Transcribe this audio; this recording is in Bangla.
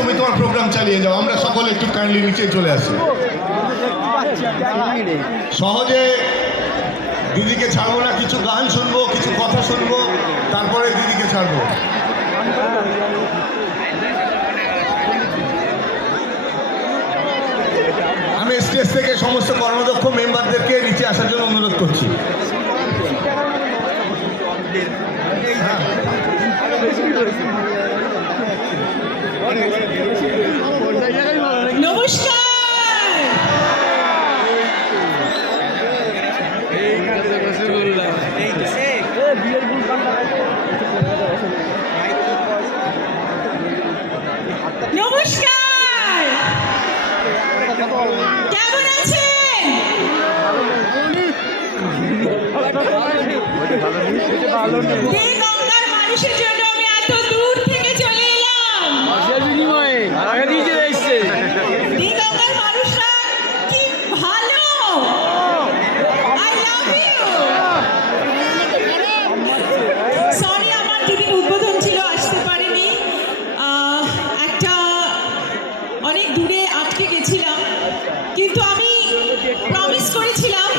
তুমি তোমার প্রোগ্রাম চালিয়ে যাও, আমরা সকলে একটু কাইন্ডলি নিচে চলে আসি। সহজে দিদিকে ছাড়বো না, কিছু গান শুনবো, কিছু কথা শুনবো, তারপরে দিদিকে ছাড়বো। আমি স্টেজ থেকে সমস্ত কর্মদক্ষ মেম্বারদেরকে নিচে আসার জন্য অনুরোধ করছি। নমস্কার। নমস্কার, কেমন আছেন? গঙ্গার মানুষের জন্য আমি এত দূর থেকে চলে এলাম। গঙ্গার মানুষরা কি ভালো, আই লাভ ইউ। সরি, আমার দিদির উদ্বোধন ছিল, আসতে পারিনি। একটা অনেক দূরে আটকে গেছিলাম, কিন্তু আমি প্রমিস করেছিলাম